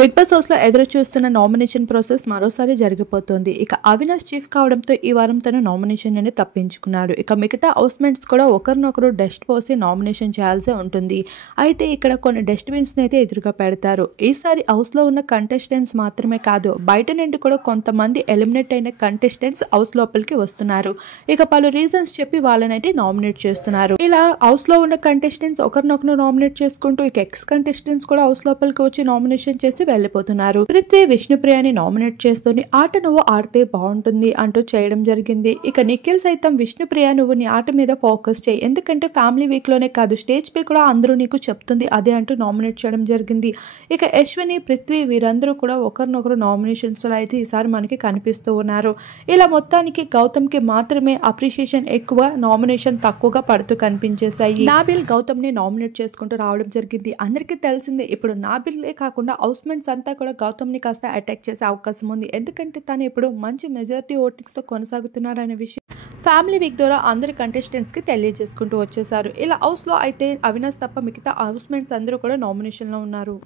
Big boss హౌస్‌లో ఎదురు చూస్తున్న నామినేషన్ ప్రాసెస్ మరోసారి జరిగిపోతోంది. ఇక అవినాష్ చీఫ్ కావడంతో ఈ వారం తన నామినేషన్ నుండి తప్పించుకున్నాడు. ఇక మిగతా హౌస్‌మేట్స్ కూడా ఒకరినొకరు డస్ట్ పోసి నామినేషన్ చేయాల్సి ఉంటుంది. అయితే ఇక్కడ కొన్ని డస్ట్‌బిన్స్‌ని అయితే ఎదురుగా పెడతారు. ఈసారి హౌస్‌లో ఉన్న కంటెస్టెంట్స్ మాత్రమే కాదు, బయట నుండి కూడా కొంతమంది ఎలిమినేట్ అయిన కంటెస్టెంట్స్ హౌస్ లోపలికి వస్తున్నారు. ఇక పలు రీజన్స్ చెప్పి వాళ్ళనైతే నామినేట్ చేస్తున్నారు. ఇలా హౌస్‌లో ఉన్న కంటెస్టెంట్స్ ఒకరినొకరు నామినేట్ చేసుకుంటూ ఇక ఎక్స్ కంటెస్టెంట్స్ కూడా హౌస్ లోపలికి వచ్చి నామినేషన్ చేసి వెళ్ళిపోతున్నారు. పృథ్వీ విష్ణుప్రియని నామినేట్ చేస్తూనే ఆట నువ్వు ఆడితే బాగుంటుంది అంటూ చేయడం జరిగింది. ఇక నిఖిల్ సైతం విష్ణుప్రియ నువ్వు నీ ఆట మీద ఫోకస్ చేయి, ఎందుకంటే ఫ్యామిలీ వీక్ లోనే కాదు స్టేజ్ పై కూడా అందరూ నీకు చెప్తుంది అదే అంటూ నామినేట్ చేయడం జరిగింది. ఇక అశ్విని, పృథ్వీ వీరందరూ కూడా ఒకరినొకరు నామినేషన్స్ లో అయితే ఈసారి మనకి కనిపిస్తూ ఉన్నారు. ఇలా మొత్తానికి గౌతమ్ కి మాత్రమే అప్రిషియేషన్ ఎక్కువ, నామినేషన్ తక్కువగా పడుతూ కనిపించేశాయి. నాబిల్ గౌతమ్ ని నామినేట్ చేసుకుంటూ రావడం జరిగింది. అందరికీ తెలిసిందే ఇప్పుడు నాబిల్లే కాకుండా హౌస్ మేట్స్ అంతా కూడా గౌతమ్ ని కాస్త అటాక్ చేసే అవకాశం ఉంది. ఎందుకంటే తను ఇప్పుడు మంచి మెజారిటీ ఓటింగ్స్ తో కొనసాగుతున్నారనే విషయం ఫ్యామిలీ వీక్ ద్వారా అందరి కంటెస్టెంట్స్ కి తెలియజేసుకుంటూ వచ్చేసారు. ఇలా హౌస్ లో అయితే అవినాష్ తప్ప మిగతా హౌస్ మేట్స్ అందరూ కూడా నామినేషన్ లో ఉన్నారు.